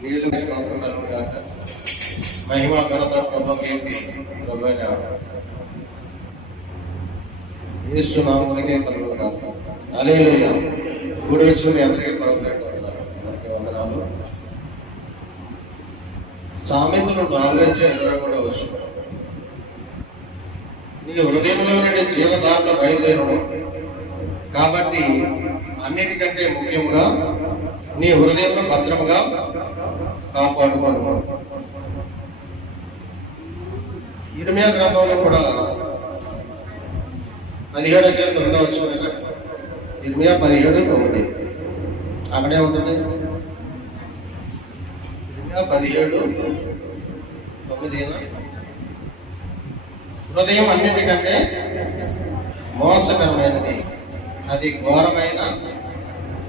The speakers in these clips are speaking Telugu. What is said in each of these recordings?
మహిమ ఘనత ప్రభాకీర్తి ప్రభువైన యేసు నామమునకే కలుగును గాక. హల్లెలూయా. కూడి వచ్చిన మీ అందరికీ వందనాలు. సామెతలు 4:23 వచనం. నీ హృదయంలో నుండి జీవధారలో బయలుదేరను కాబట్టి అన్నిటికంటే ముఖ్యంగా నీ హృదయంలో భద్రముగా కాపాడుకోను. ఇర్మియా గ్రంథంలో కూడా 17:9 వచ్చిన ఇర్మియా 17:9 అక్కడే ఉంటుంది. ఇర్మియా 17:9 హృదయం అన్నిటికంటే మోసకరమైనది, అది ఘోరమైన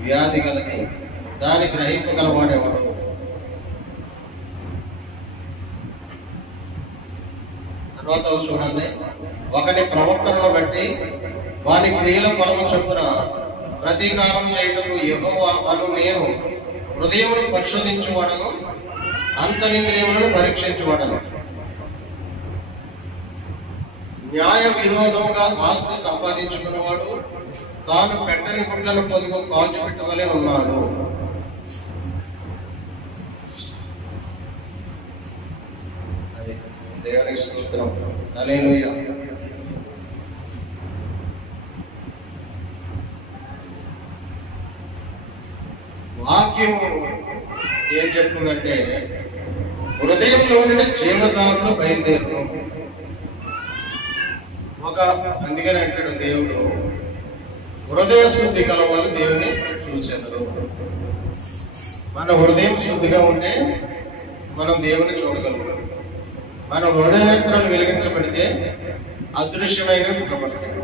వ్యాధి గలది, దాని గ్రహింపగలవాడెవడు. తర్వాత చూడండి, ఒకటి ప్రవర్తనను బట్టి వాని క్రియల పొలము చొప్పున ప్రతీకారం చేయుటకు యెహోవా అను నేను హృదయమును పరిశోధించువాడను, అంతరింద్రియములను పరీక్షించువాడను. న్యాయ విరోధంగా ఆస్తి సంపాదించుకున్నవాడు తాను పెట్టని గుడ్లను పొదుగు కాచు పెట్టవలే ఉన్నాడు. అదే దేవుని స్తోత్రం. హల్లెలూయా. వాక్యం ఏం చెప్తుందంటే హృదయంలో నుండి జీవధారలు బయలుదేరు. అందుకని అంటాడు దేవుడు, హృదయ శుద్ధి కలవారు దేవుని చూచెదరు. మన హృదయం శుద్ధిగా ఉంటే మనం దేవుని చూడగలుగుతాం. మన హృదయనేత్రాలు వెలిగించబడితే అదృశ్యమైనవి కనబడతాయి.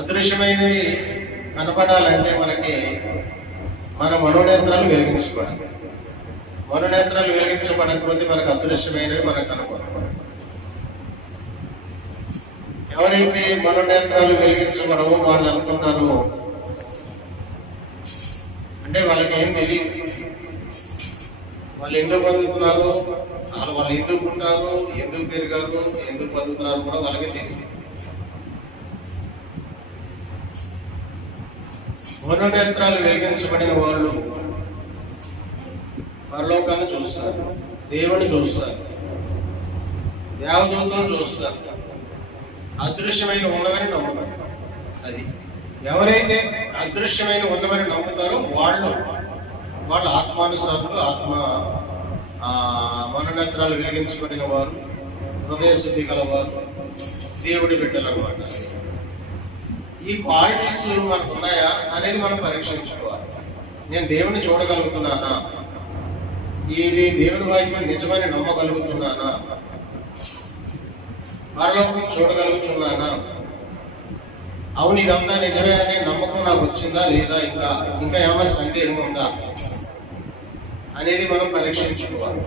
అదృశ్యమైనవి కనపడాలంటే మనకి మన మనోనేత్రాలు వెలిగించబడాలి. మనోనేత్రాలు వెలిగించబడకపోతే మనకు అదృశ్యమైనవి మనకు కనపడతాయి. ఎవరైతే మనోనేత్రాలు వెలిగించబడవో వాళ్ళు అనుకుంటారు అంటే వాళ్ళకి ఏం తెలియదు. వాళ్ళు ఎందుకు బతుకుతున్నారు, వాళ్ళు ఎందుకు ఉంటారు, ఎందుకు పెరిగారు, ఎందుకు బతుకుతున్నారు కూడా వాళ్ళకి తెలియదు. మనోనేత్రాలు వెలిగించబడిన వాళ్ళు పరలోకాన్ని చూస్తారు, దేవుని చూస్తారు, దేవదూతలను చూస్తారు, అదృశ్యమైన ఉన్నవని నమ్ముతారు. అది ఎవరైతే అదృశ్యమైన ఉన్నవని నమ్ముతారో వాళ్ళు ఆత్మానుసారులు, మనోనేత్రాలు వెలిగించబడిన వారు, హృదయ శుద్ధి గలవారు, దేవుడి బిడ్డలు అన్నమాట. ఈ క్వాలిటీస్ మనకు ఉన్నాయా అనేది మనం పరీక్షించుకోవాలి. నేను దేవుని చూడగలుగుతున్నానా, ఇది దేవుని వాక్యం నిజమని నమ్మగలుగుతున్నానా, పరలోకం చూడగలుగుతున్నానా, అవును ఇదంతా నిజమే అనే నమ్మకం నాకు వచ్చిందా లేదా, ఇంకా ఏమైనా సందేహం ఉందా అనేది మనం పరీక్షించుకోవాలి.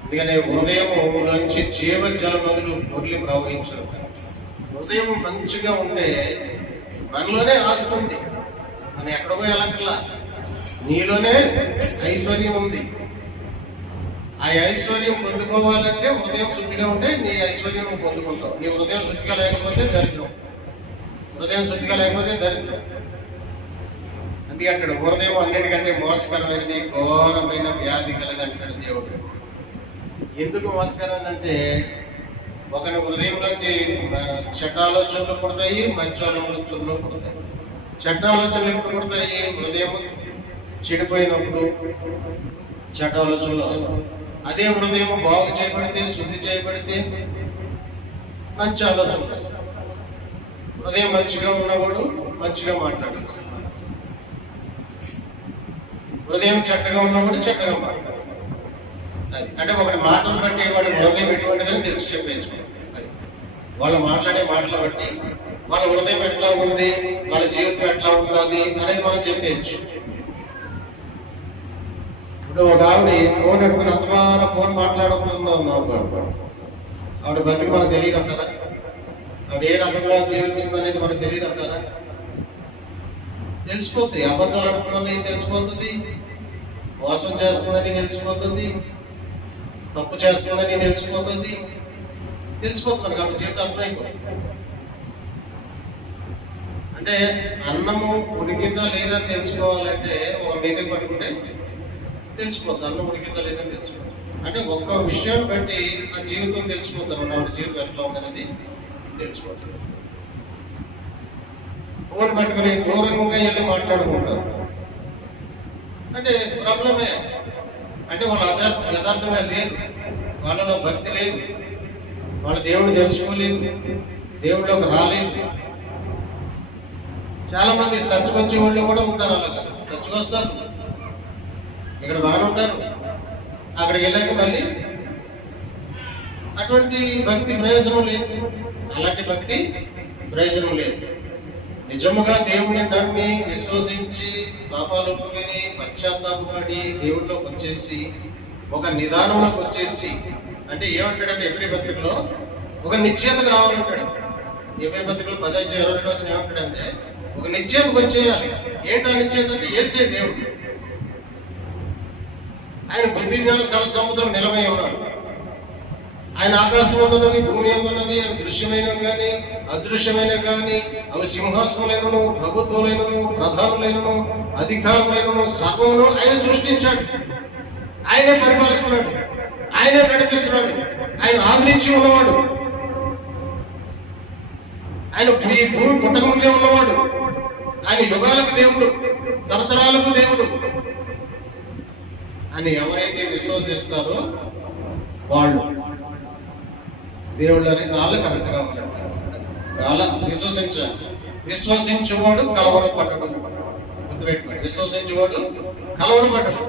అందుకనే హృదయం నుంచి జీవజల నదులు పొర్లి ప్రవహించడం. హృదయం మంచిగా ఉంటే మనలోనే ఆస్తి ఉంది, మనం ఎక్కడికో వెళ్ళక్కర్లా, నీలోనే ఐశ్వర్యం ఉంది. ఆ ఐశ్వర్యం పొందుకోవాలంటే హృదయం శుద్ధిగా ఉంటే నీ ఐశ్వర్యం నువ్వు పొందుకుంటావు. నీ హృదయం శుద్ధిగా లేకపోతే దరిద్రం, హృదయం శుద్ధిగా లేకపోతే దరిద్రం. అందుకే అంటాడు హృదయం అన్నిటికంటే మోసకరమైనది, ఘోరమైన వ్యాధి కలది అంటాడు దేవుడు. ఎందుకు మోసకరమైందంటే ఒకరి హృదయంలోంచి చెడ్డ ఆలోచనలు పుడతాయి, మంచి ఆలోచనలు పుడతాయి. చెడ్డ ఆలోచనలు ఎప్పుడు పుడతాయి? హృదయం చెడిపోయినప్పుడు చెడ్డ ఆలోచనలు వస్తాయి. అదే హృదయం బాగు చేయబడితే, శుద్ధి చేయబడితే మంచి ఆలోచనలు వస్తాయి. హృదయం మంచిగా ఉన్నవాడు మంచిగా మాట్లాడతాడు, హృదయం చెడ్డగా ఉన్నవాడు చెడ్డగా మాట్లాడతాడు. అది అంటే ఒకటి మాటలు బట్టి వాడి హృదయం ఎటువంటిదని తెలిసి చెప్పేచ్చు. అది వాళ్ళు మాట్లాడే మాటలు బట్టి వాళ్ళ హృదయం ఎట్లా ఉంది, వాళ్ళ జీవితం ఎట్లా ఉంటుంది అనేది మనం చెప్పేయచ్చు. ఇప్పుడు ఒక ఆవిడ ఫోన్ పెట్టుకుని అంతమాన ఫోన్ మాట్లాడుతుందో ఆవిడ బతికి మనకు తెలియదు అంటారా? ఆవిడ ఏ రకంగా జీవిస్తుంది అనేది మనకు తెలియదు అంటారా? తెలిసిపోతాయి. అబద్ధాలు ఆడుతున్నాయి తెలిసిపోతుంది, మోసం చేస్తుందని తెలిసిపోతుంది, తప్పు చేస్తుందని తెలిసిపోతుంది. తెలిసిపోతుంది కాబట్టి జీవితం అర్థమైపోతుంది. అంటే అన్నము ఉడికిందా లేదా అని తెలుసుకోవాలంటే ఒక మీదకి పట్టుకుంటే తెలిసిపోతుంది. అన్నం ఉడికిందా లేదని తెలుసుకోవాలి. అంటే ఒక్క విషయాన్ని బట్టి ఆ జీవితం తెలిసిపోతాను, నా జీవితం ఎట్లా ఉందనేది తెలిసిపోతుంది. ఫోన్ పట్టుకుని దూరంగా వెళ్ళి మాట్లాడుకుంటారు అంటే ప్రాబ్లమే. అంటే వాళ్ళ యథార్థంగా లేదు, వాళ్ళలో భక్తి లేదు, వాళ్ళ దేవుడు తెలుసుకోలేదు, దేవుడిలోకి రాలేదు. చాలా మంది సచ్చుకొచ్చే వాళ్ళు కూడా ఉంటారు. అలాగా సచ్చుకొస్తారు, ఇక్కడ బాగానే ఉంటారు, అక్కడికి వెళ్ళాక మళ్ళీ అటువంటి భక్తి ప్రయోజనం లేదు. అలాంటి భక్తి ప్రయోజనం లేదు. నిజముగా దేవుడిని నమ్మి విశ్వసించి పాపాలు ఒప్పుకొని పశ్చాత్తాపడి దేవుడిలోకి వచ్చేసి ఒక నిదానంలోకి వచ్చేసి, అంటే ఏమంటాడంటే ఎబ్రీ పత్రికలో ఒక నిశ్చయతకు రావాలంటాడు. ఎబ్రీ పత్రికలో 10:22 వచ్చిన ఏమంటాడంటే ఒక నిశ్చయతకు వచ్చేయాలి. ఏంటా నిశ్చయత అంటే యేసే దేవుడు. ఆయన బుద్ధి జ్ఞాన సముద్రం నిలవై ఉన్నాడు. ఆయన ఆకాశం ఉన్నవి, భూమి ఉన్నవి, అవి దృశ్యమైనవి కానీ అదృశ్యమైనవి కానీ, అవి సింహాసనములైనను, ప్రభుత్వములైనను, ప్రధానులైనను, అధికారులైనను సర్వమును ఆయన సృష్టించాడు. ఆయనే పరిపాలిస్తున్నాడు, ఆయనే నడిపిస్తున్నాడు, ఆయన ఆదరించి ఉన్నవాడు, ఆయన ఈ భూమి పుట్టక ముందే ఉన్నవాడు, ఆయన యుగాలకు దేవుడు, తరతరాలకు దేవుడు అని ఎవరైతే విశ్వసిస్తారో వాళ్ళు దేవుళ్ళని వాళ్ళు కరెక్ట్ గా ఉన్నట్టు. అలా విశ్వసించాలి. విశ్వసించువాడు కలవరపడడు. గుర్తుపెట్టుకోండి, విశ్వసించువాడు కలవరపడడు.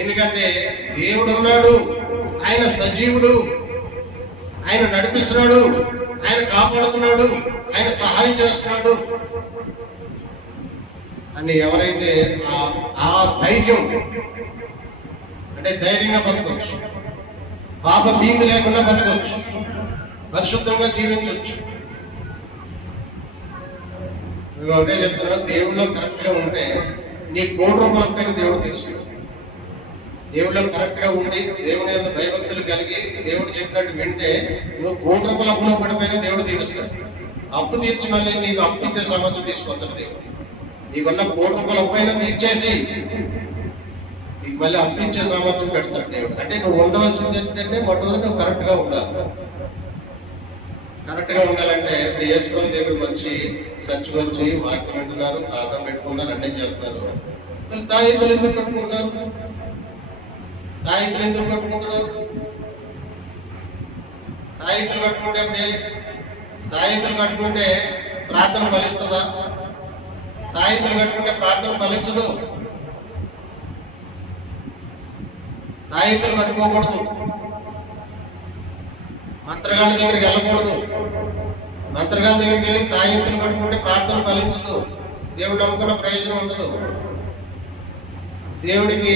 ఎందుకంటే దేవుడు ఉన్నాడు, ఆయన సజీవుడు, ఆయన నడిపిస్తున్నాడు, ఆయన కాపాడుతున్నాడు, ఆయన సహాయం చేస్తున్నాడు అని ఎవరైతే ఆ ధైర్యం, అంటే ధైర్యంగా బతకొచ్చు, పాప భీతి లేకుండా బతకొచ్చు, పరిశుద్ధంగా జీవించవచ్చు. ఒకటే చెప్తున్నా, దేవుడిలో కరెక్ట్ గా ఉంటే నీ కోటి దేవుడు తెలుసు. దేవుడిలో కరెక్ట్ గా ఉండి దేవుని యొక్క భయభక్తులు కలిగి దేవుడు చెప్పినట్టు వింటే నువ్వు ₹1,00,000 అప్పులో పడిపోయినా దేవుడు తీరుస్తాడు. అప్పు తీర్చి మళ్ళీ నీకు అప్పు ఇచ్చే సామర్థ్యం తీసుకొస్తాడు దేవుడు. నీకున్న ₹1,00,000 అప్పైనా తీర్చేసి నీకు మళ్ళీ అప్పు ఇచ్చే సామర్థ్యం పెడతాడు దేవుడు. అంటే నువ్వు ఉండవలసింది ఏంటంటే మొట్టమొదటి నువ్వు కరెక్ట్ గా ఉండాలి. కరెక్ట్ గా ఉండాలంటే ఇప్పుడు యేసుప్రభు దగ్గరికి వచ్చి చర్చికి వచ్చి వాక్యం వింటున్నారు, ప్రార్థన పెట్టుకున్నారు, అన్నీ చేస్తున్నారు. తాయితులు ఎందుకు పెట్టుకుంటున్నారు? తాయితులు ఎందుకు పెట్టుకుంటున్నారు? తాయితులు కట్టుకుంటే ప్రార్థన ఫలిస్తుందా? తాయితులు కట్టుకుంటే ప్రార్థన ఫలించదు. తాయితులు కట్టుకోకూడదు. మంత్రగాళ్ళ దగ్గరికి వెళ్ళకూడదు. మంత్రగాళ్ళ దగ్గరికి వెళ్ళి తాయితులు కట్టుకుంటే ప్రార్థన ఫలించదు. దేవుడు నమ్ముకున్న ప్రయోజనం ఉండదు. దేవుడికి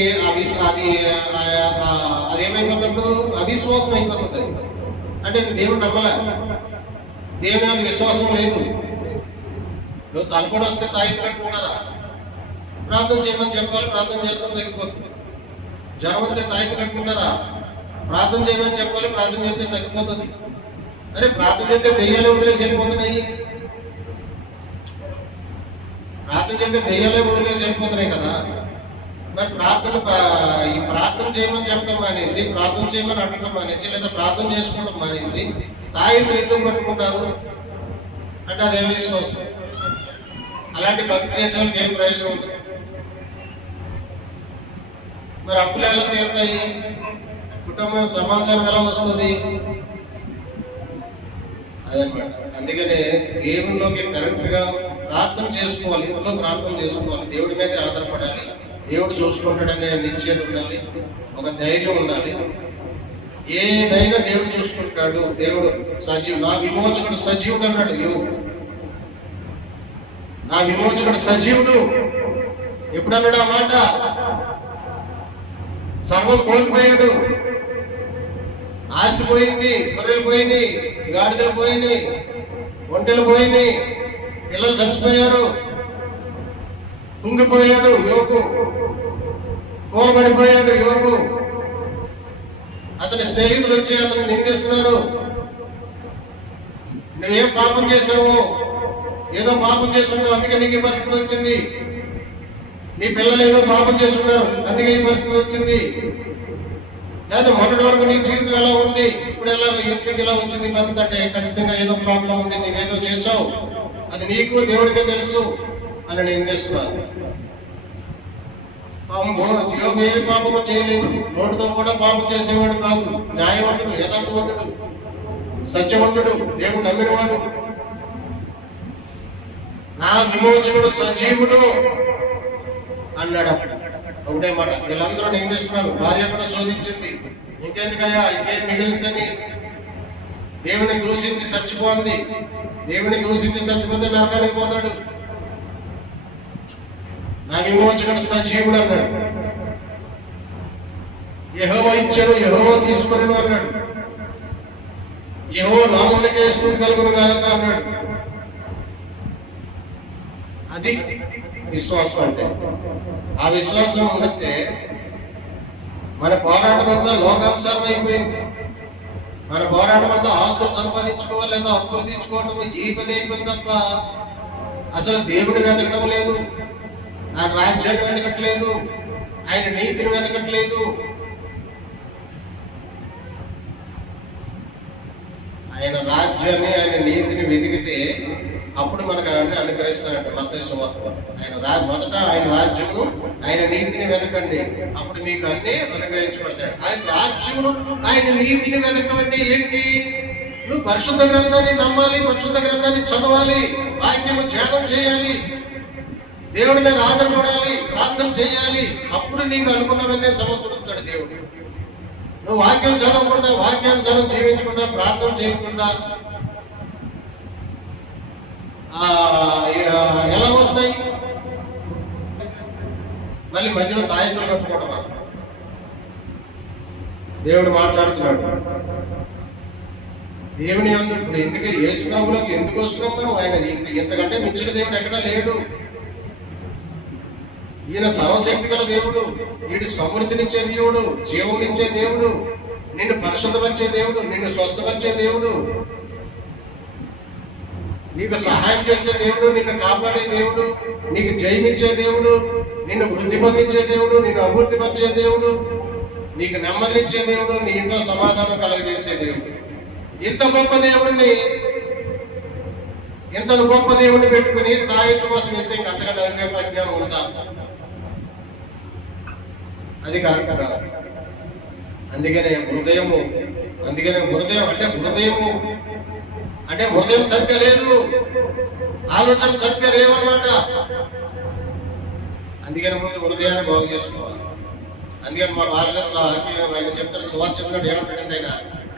అదేమైపోతున్నప్పుడు అవిశ్వాసం అయిపోతుంది. అంటే దేవుడు నమ్మలే, దేవుని అది విశ్వాసం లేదు. నువ్వు తలపడి వస్తే తాయితు కట్టుకున్నారా? ప్రార్థన చేయమని చెప్పాలి, ప్రార్థన చేస్తాం తగ్గిపోతుంది. జ్వరం వస్తే తాయితు కట్టుకుంటారా? ప్రార్థన చేయమని చెప్పాలి, ప్రార్థన చేస్తే తగ్గిపోతుంది. అరే ప్రార్థన చేస్తే దెయ్యాలే వదిలేసి వెళ్ళిపోతున్నాయి. ప్రార్థన చేస్తే దెయ్యాలే వదిలేసి వెళ్ళిపోతున్నాయి కదా. మరి ఈ ప్రార్థన చేయమని చెప్పడం మానేసి, ప్రార్థన చేయమని అడగడం మానేసి, లేదా ప్రార్థన చేసుకోవడం మానేసి తాయితులు ఎందుకు పట్టుకుంటారు అంటే అదే విశ్వాసం. అలాంటి భక్తి చేసే వాళ్ళకి ఏం ప్రయోజనం ఉంటుంది? మరి అప్పులు ఎలా తీరుతాయి? కుటుంబం సమాధానం ఎలా వస్తుంది? అదనమాట. అందుకనే దేవునిలోకి కరెక్ట్ గా ప్రార్థన చేసుకోవాలి, ఇంట్లో ప్రార్థన చేసుకోవాలి, దేవుడి మీద ఆధారపడాలి, దేవుడు చూసుకుంటాడనే నిశ్చయత ఉండాలి, ఒక ధైర్యం ఉండాలి. ఏదైనా దేవుడు చూసుకుంటాడు. దేవుడు సజీవుడు, నా విమోచకుడు సజీవుడు అన్నాడు యోబు. నా విమోచకుడు సజీవుడు ఎప్పుడన్నాడు ఆ మాట? సర్వం కోల్పోయాడు, ఆశ పోయింది, గొర్రెలు పోయినాయి, గాడిదలు పోయినాయి, ఒంటెలు పోయినాయి, పిల్లలు చచ్చిపోయారు, కుంగిపోయాడు యోబు, కోరబడిపోయాడు యోబు. అతని స్నేహితులు వచ్చి అతను నిందిస్తున్నారు. నువ్వేం పాపం చేసావు, ఏదో పాపం చేస్తున్నావు, అందుకే నీకు ఈ పరిస్థితి వచ్చింది. నీ పిల్లలు ఏదో పాపం చేస్తున్నారు, అందుకే ఈ పరిస్థితి వచ్చింది. లేదా మొన్నటి వరకు నీ జీవితం ఎలా ఉంది, ఇప్పుడు ఎలా ఎందుకు ఇలా వచ్చింది పరిస్థితి అంటే ఖచ్చితంగా ఏదో ప్రాబ్లం ఉంది, నీవేదో చేసావు, అది నీకు దేవుడికే తెలుసు అని నిందిస్తున్నారు. యోబు ఏ పాపము చేయలేదు, నోటితో కూడా పాపం చేసేవాడు కాదు, న్యాయవంతుడు, యథార్థవంతుడు, సత్యవంతుడు, దేవుడు నమ్మినవాడు. నా విమోచకుడు సజీవుడు అన్నాడు. ఒకటే మాట. వీళ్ళందరూ నిందిస్తున్నారు. భార్య కూడా శోధించింది, ఇంకెందుకయ్యా ఇంకేం మిగిలిందని. దేవుని దూషించి చచ్చిపోయింది. దేవుని దూషించి చచ్చిపోతే నరకానికి పోతాడు. నా విమోచకుడు సజీవుడు అన్నాడు. యెహోవా ఇచ్చాడు, యెహోవా తీసుకుని అన్నాడు. యెహోవా నామమునకే స్తుతి కలుగును గాక అన్నాడు. అది విశ్వాసం అంటే. ఆ విశ్వాసం ఉంటే మన పోరాటం అంతా లోకానుసారం అయిపోయింది. మన పోరాటం అంతా ఆస్తులు సంపాదించుకోవాలి, లేదా అప్పులు తీర్చుకోవటం ఈ పది అయిపోయింది తప్ప అసలు దేవుడు వెతకడం లేదు, ఆయన రాజ్యాన్ని వెతకట్లేదు, ఆయన నీతిని వెతకట్లేదు. ఆయన రాజ్యాన్ని, ఆయన నీతిని వెతికితే అప్పుడు మనకు అవన్నీ అనుగ్రహిస్తాయంట. మత్తయి సువార్త. మొదట ఆయన రాజ్యము, ఆయన నీతిని వెతకండి, అప్పుడు మీకు అన్ని అనుగ్రహించబడతాయి. ఆయన రాజ్యమును, ఆయన నీతిని వెతకడం అంటే ఏంటి? నువ్వు పరిశుద్ధ గ్రంథాన్ని నమ్మాలి, పరిశుద్ధ గ్రంథాన్ని చదవాలి, వాక్యము ధ్యానం చేయాలి, దేవుడి మీద ఆధారపడాలి, ప్రార్థన చేయాలి. అప్పుడు నీకు అనుకున్నవన్నీ సమకూరుతాడు దేవుడు. నువ్వు వాక్యం చదవకుండా, వాక్యానుసారం జీవించకుండా, ప్రార్థన చేయకుండా ఎలా వస్తాయి? మళ్ళీ మధ్యలో తాయెత్తులు కట్టుకోవటమా? దేవుడు మాట్లాడుతున్నాడు. దేవుని ఇప్పుడు ఎందుకు యేసు ప్రభువులోకి ఎందుకు వస్తున్నాం మనం? ఆయన ఇంతకంటే మించిన దేవుడు ఎక్కడా లేడు. ఈయన సర్వశక్తి గల దేవుడు, వీడు సమృద్ధినిచ్చే దేవుడు, జీవమునిచ్చే దేవుడు, నిన్ను పరిశుద్ధపరిచే దేవుడు, నిన్ను స్వస్థపరిచే దేవుడు, నీకు సహాయం చేసే దేవుడు, నిన్ను కాపాడే దేవుడు, నీకు జయమిచ్చే దేవుడు, నిన్ను వృద్ధి పొందించే దేవుడు, నిన్ను అభివృద్ధి పరిచే దేవుడు, నీకు నెమ్మదినిచ్చే దేవుడు, నీ ఇంట్లో సమాధానం కలగజేసే దేవుడు. ఇంత గొప్ప దేవుణ్ణి, ఇంత గొప్ప దేవుణ్ణి పెట్టుకుని తాయెత్తు కోసం వెళ్తే అంతకంటే అవివేక అజ్ఞానం ఉందా? అది కరెక్ట్ కాదు. అందుకనే హృదయము అంటే హృదయం సరిగ్గా లేదు, ఆలోచన సరిగ్గా లేవన్నమాట. అందుకని ముందు హృదయాన్ని బాగు చేసుకోవాలి. అందుకని మా భాషలో ఆయన చెప్తారు, సువార్త చెప్పినట్టు ఏమంటాడంటే ఆయన,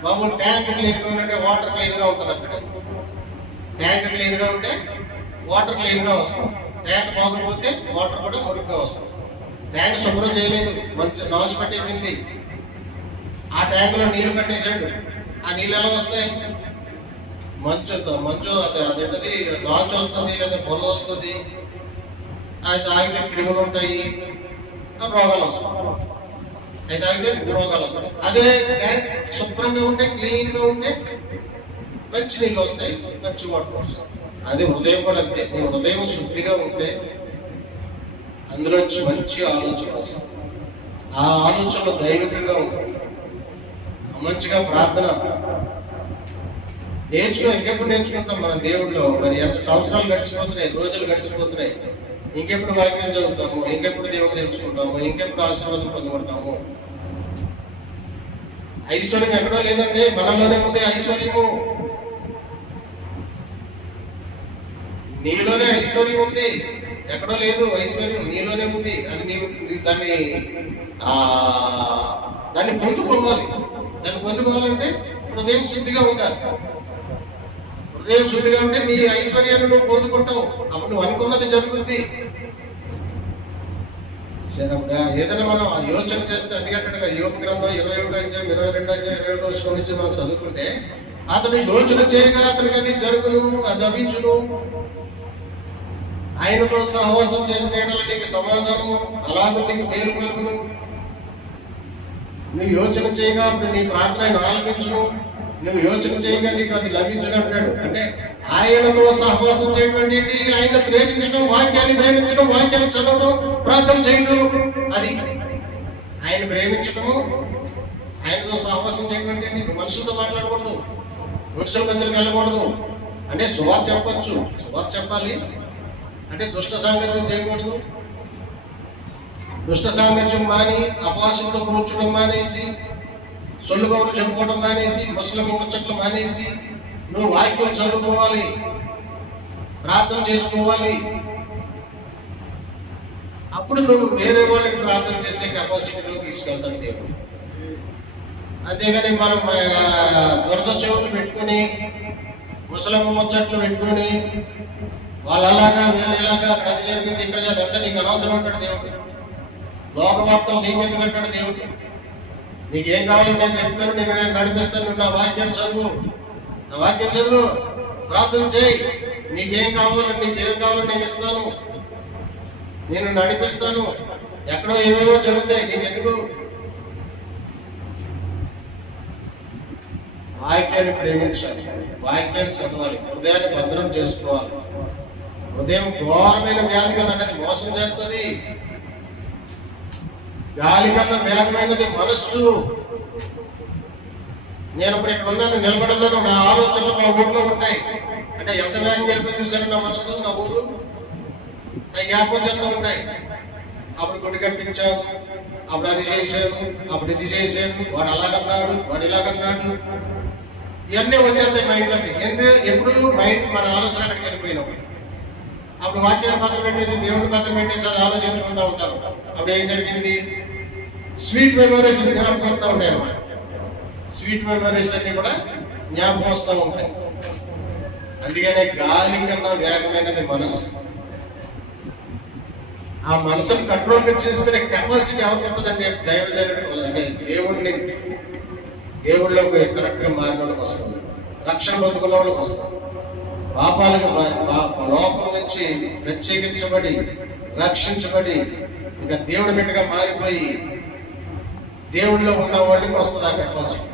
బాబు ట్యాంక్ క్లీన్గా ఉంటే వాటర్ క్లీన్గా ఉంటుంది. అక్కడ ట్యాంక్ క్లీన్గా ఉంటే వాటర్ క్లీన్గా వస్తుంది, ట్యాంక్ బాగోకపోతే వాటర్ కూడా మురుగుగా వస్తుంది. ట్యాంక్ శుభ్రం చేయలేదు, మంచి నాచు పట్టేసింది, ఆ ట్యాంకులో నీళ్లు కట్టేశాడు, ఆ నీళ్ళు ఎలా వస్తాయి? మంచు అదేంటది నాచు వస్తుంది, లేదా బురద వస్తుంది, అది తాగితే క్రిములు ఉంటాయి, రోగాలు వస్తాయి. అది తాగితే రోగాలు వస్తాయి. అదే ట్యాంక్ శుభ్రంగా ఉంటే, క్లీన్గా ఉంటే మంచి నీళ్ళు వస్తాయి, మంచి వాటర్ వస్తాయి. అది హృదయం కూడా అంతే. నీ హృదయం శుద్ధిగా ఉంటే అందులో మంచి ఆలోచన వస్తుంది. ఆ ఆలోచనలో దైవికంగా ఉంటుంది. మంచిగా ప్రార్థన ఇంకెప్పుడు నేర్చుకుంటాం మన దేవుడిలో. మరి ఎంత సంవత్సరాలు గడిచిపోతున్నాయి, రోజులు గడిచిపోతున్నాయి. ఇంకెప్పుడు వాక్యం చదువుతాము, ఇంకెప్పుడు దేవుడు తెలుసుకుంటాము, ఇంకెప్పుడు ఆశీర్వాదం పొందుకుంటాము. ఐశ్వర్యం ఎక్కడో లేదండి, మనలోనే ఉంది ఐశ్వర్యము. నీలోనే ఐశ్వర్యం ఉంది, ఎక్కడో లేదు ఐశ్వర్యం, నీలోనే ఉంది. అది నీవు దాన్ని పొందుకోవాలి. దాన్ని పొందుకోవాలంటే హృదయం శుద్ధిగా ఉండాలి. హృదయం శుద్ధిగా ఉంటే నీ ఐశ్వర్యాన్ని నువ్వు పొందుకుంటావు. అప్పుడు నువ్వు అనుకున్నది జరుగుతుంది. ఏదైనా మనం యోచన చేస్తే, అందుకంటే యోగ గ్రంథం 21 అధ్యాయం 22 అధ్యాయం 22 వర్షం నుంచి మనం చదువుకుంటే, అతను యోచన చేయగా అతనికి అది జరుగును, అది లభించును. ఆయనతో సహవాసం చేసిన ఎడల నీకు సమాధానము, అలాగే నీకు మేలు కలుగును. నువ్వు యోచన చేయగా నీ ప్రార్థన ఆయన ఆలకించును, నువ్వు యోచన చేయగా నీకు అది లభించును అంటాడు. అంటే ఆయనతో సహవాసం చేయడం ఏంటి? ఆయన ప్రేమించడం, వాక్యాన్ని ప్రేమించడం, వాక్యాన్ని చదవడం, ప్రార్థన చేయడం. అది ఆయన ప్రేమించడము, ఆయనతో సహవాసం చేయడం అంటే నువ్వు మనుషులతో మాట్లాడకూడదు, మనుషుల మధ్యలోకి వెళ్ళకూడదు. అంటే సువార్త చెప్పచ్చు, సువార్త చెప్పాలి అంటే దుష్ట సాంగత్యం చేయకూడదు. దుష్ట సాంగత్యం మాని, అపవాసంతో కూర్చోడం మానేసి, సొల్లుగౌలు చెప్పుకోవడం మానేసి, ముస్లిం ముచ్చట్లు మానేసి నువ్వు వాక్యం చదువుకోవాలి, ప్రార్థన చేసుకోవాలి. అప్పుడు నువ్వు వేరే వాళ్ళకి ప్రార్థన చేసే కెపాసిటీలో తీసుకెళ్తాడు దేవుడు. అంతేగాని మనం దురద చెవులు పెట్టుకుని, ముసలమ్మ ముచ్చట్లు పెట్టుకుని, వాళ్ళలాగా వీళ్ళలాగా అక్కడ అది జరిగింది, ఇక్కడ అదంతా నీకు అనవసరం అంటాడు దేవుడు. లోకవార్తలు నీ మీద కట్టాడు దేవుడు. నీకేం కావాలో నేను చెప్తాను, నేను నడిపిస్తాను. నా వాక్యం చదువు, నా వాక్యం చదువు, ప్రార్థన చేయి. నీకేం కావాలో, నీకేం కావాలో నేను ఇస్తాను, నేను నడిపిస్తాను. ఎక్కడో ఏవేవో జరుగుతాయి, నీకెందుకు? వాక్యాన్ని ప్రేమించాలి, వాక్యాన్ని చదవాలి, హృదయాన్ని భద్రం చేసుకోవాలి. హృదయం ఘోరమైన వ్యాధి కదంటే మోసం చేస్తుంది. గాలి కన్నా వేగమైనది మనస్సు. నేను ఇప్పుడు ఇక్కడ ఉన్నాను, నిలబడలేను, నా ఆలోచనలు నా ఊర్లో ఉంటాయి. అంటే ఎంత వేగం జరిపి చూశాను నా మనస్సు, నా ఊరు, నా జ్ఞాపకం చేస్తూ ఉంటాయి. అప్పుడు గుడి కట్టించాను, అప్పుడు అది చేశాను, అప్పుడు ఇది చేశాను, వాడు అలాగన్నాడు, వాడు ఇలాగన్నాడు, ఇవన్నీ వచ్చేస్తాయి మైండ్లోకి. ఎప్పుడు మైండ్ మన ఆలోచన అక్కడికి వెళ్ళిపోయినాం. అప్పుడు వాక్యాన్ని పక్కన పెట్టేసి, దేవుడిని పక్కన పెట్టేసి అది ఆలోచించుకుంటూ ఉంటాను. అప్పుడు ఏం జరిగింది? స్వీట్ మెమరీస్ జ్ఞాపకం వస్తూ ఉంటాయి అన్నమాట. స్వీట్ మెమరీస్ అన్ని కూడా జ్ఞాపకం వస్తూ ఉంటాయి. అందుకనే గాలి కన్నా వేగమైనది మనసు. ఆ మనసును కంట్రోల్గా చేసుకునే కెపాసిటీ ఎవరికి వస్తుందంటే దైవజనుడు, అంటే దేవుళ్ళకి కరెక్ట్ గా మారిన వాళ్ళకి వస్తుంది, రక్షణ పొందుకున్న వాళ్ళకి వస్తుంది. పాపాలకు లోపల నుంచి ప్రత్యేకించబడి, రక్షించబడి, ఇంకా దేవుడి బిడ్డగా మారిపోయి దేవుళ్ళలో ఉన్న వాళ్ళకి వస్తుంది ఆ కెపాసిటీ.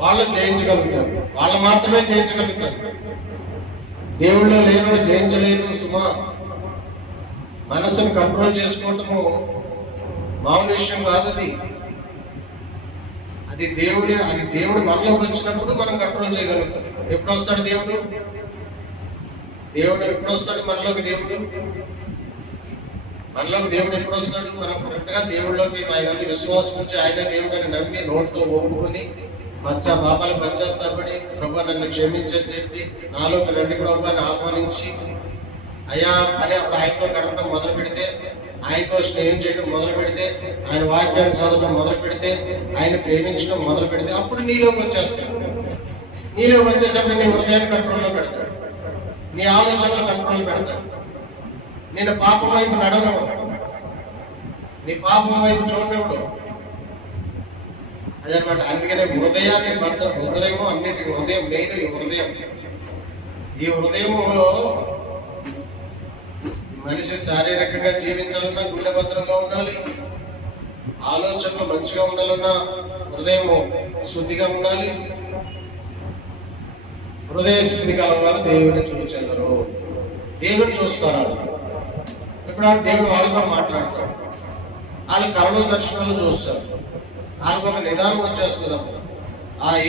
వాళ్ళు జయించగలుగుతారు, వాళ్ళు మాత్రమే జయించగలుగుతారు. దేవుళ్ళో లేని జయించలేదు సుమా. మనసును కంట్రోల్ చేసుకోవటము మామూలు విషయం కాదు. అది దేవుడు మనలోకి వచ్చినప్పుడు మనం కంట్రోల్ చేయగలుగుతాం. ఎప్పుడు వస్తాడు దేవుడు ఎప్పుడు వస్తాడు మనలోకి? మనలోకి దేవుడు ఎప్పుడు వస్తాడు? మనం కరెక్ట్ గా దేవుడిలోకి ఆయన విశ్వాసం నుంచి ఆయన దేవుడు అని నమ్మి నోటితో ఒప్పుకొని పాపాలు పశ్చాత్తాపడి, ప్రభు నన్ను క్షమించని చెప్పి, నాలోకి రండి ప్రభు అని ఆహ్వానించి అయ్యా అని అప్పుడు ఆయనతో గడపడం మొదలు పెడితే, ఆయనతో స్నేహం చేయడం మొదలు పెడితే, ఆయన వాక్యాన్ని చదవడం మొదలు పెడితే, ఆయన ప్రేమించడం మొదలు పెడితే, అప్పుడు నీలోకి వచ్చేస్తాడు. నీలోకి వచ్చేసరికి నీ హృదయాన్ని కంట్రోల్లో పెడతాడు, నీ ఆలోచనలు కంట్రోల్ పెడతాడు. నేను పాపం వైపు నడవడు, నీ పాపం వైపు చూడనివ్వడు. అదనమాట. అందుకనే హృదయాన్ని హృదయము అన్నిటి హృదయం మెయిన్. ఈ హృదయంలో మనిషి శారీరకంగా జీవించాలన్నా గుండె భద్రంగా ఉండాలి, ఆలోచనలు మంచిగా ఉండాలన్నా హృదయము శుద్ధిగా ఉండాలి. హృదయ శుద్ధి కలవారు దేవుడిని చూచెదరు, దేవుడిని చూస్తారు. ఇప్పుడు దేవుడు వాళ్ళతో మాట్లాడతాడు, వాళ్ళు కళలు దర్శనాలు చూస్తారు, వాళ్ళకు ఒక నిదానం వచ్చేస్తుంది.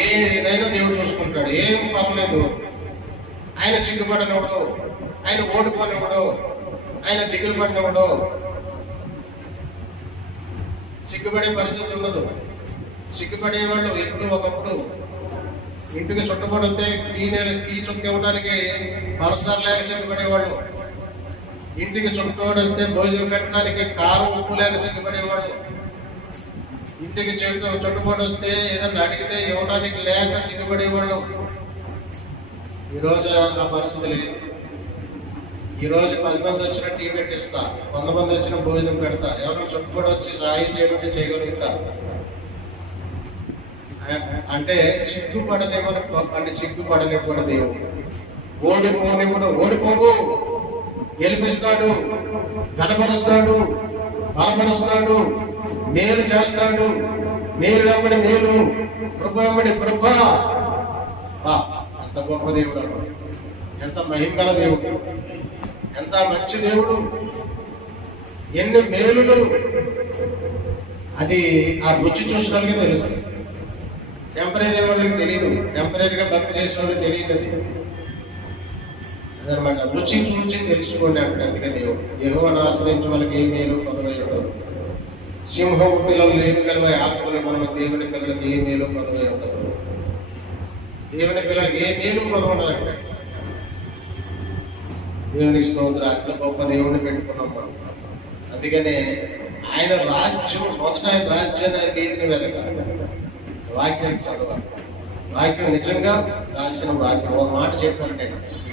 ఏదైనా దేవుడు చూసుకుంటాడు, ఏం పర్లేదు. ఆయన సిగ్గుపడినప్పుడు, ఆయన ఓడిపోనివ్వడు, ఆయన దిగులు పడినప్పుడు. సిగ్గుపడే పరిస్థితి ఉండదు. సిగ్గుపడేవాళ్ళు ఎప్పుడు ఒకప్పుడు ఇంటికి చుట్టుపడితే టీ చుక్క ఇవ్వడానికి పరసర్ లేక సిగ్గుపడేవాళ్ళు, ఇంటికి చుట్టుపడిస్తే భోజనం పెట్టడానికి కారం ఉప్పు లేక సిగ్గుపడేవాళ్ళు, ఇంటికి చుట్టుపడి వస్తే ఏదన్నా అడిగితే ఇవ్వడానికి లేక సిగ్గుపడేవాళ్ళు. ఈరోజు ఆ పరిస్థితి లేదు. ఈరోజు 10 మంది వచ్చిన టీ పెట్టిస్తా, 100 మంది వచ్చిన భోజనం పెడతా, ఎవరైనా చుట్టుపడి వచ్చి సాయం చేయమంటే చేయగలుగుతా. అంటే సిగ్గుపడనివ్వడు దేవుడు. ఓడిపోనివ్వడు, ఓడిపోవు. గెలిపిస్తాడు, కనపరుస్తాడు, బలపరుస్తాడు, మేలు చేస్తాడు. మేలు వెంబడి మేలు, కృప వెంబడి కృప. ఎంత గొప్ప దేవుడు, ఎంత మహిమగల దేవుడు, ఎంత మంచి దేవుడు, ఎన్ని మేలులు. అది ఆ రుచి చూసిన వాళ్ళకి తెలుస్తుంది. టెంపరీ వాళ్ళకి తెలియదు, టెంపరీగా భక్తి చేసిన వాళ్ళకి తెలియదు. అది అదనమాట. రుచి చూచి తెలుసుకోండి అంటే అందుకే దేవుడు. యెహోవాను ఆశ్రయించే వాళ్ళకి ఏ మేలు కొదవైనడు. సింహము పిల్లలు లేని కలువ ఆత్మలు మనం దేవుని పిల్లలకి ఏ మేలు కొదవై ఉండదు. దేవుని పిల్లలకి ఏ మేలు కొదవడాలంటే దేవుని స్తోత్రం. అంత గొప్ప దేవుడిని పెట్టుకున్నాం మనం. అందుకనే ఆయన రాజ్యం, మొదట ఆయన రాజ్యాన్ని, ఆయన నీతిని వెతకాలి. వాక్యాన్ని చదవాలి. వాక్యం నిజంగా రాసిన వాక్యం. ఒక మాట చెప్పాలంటే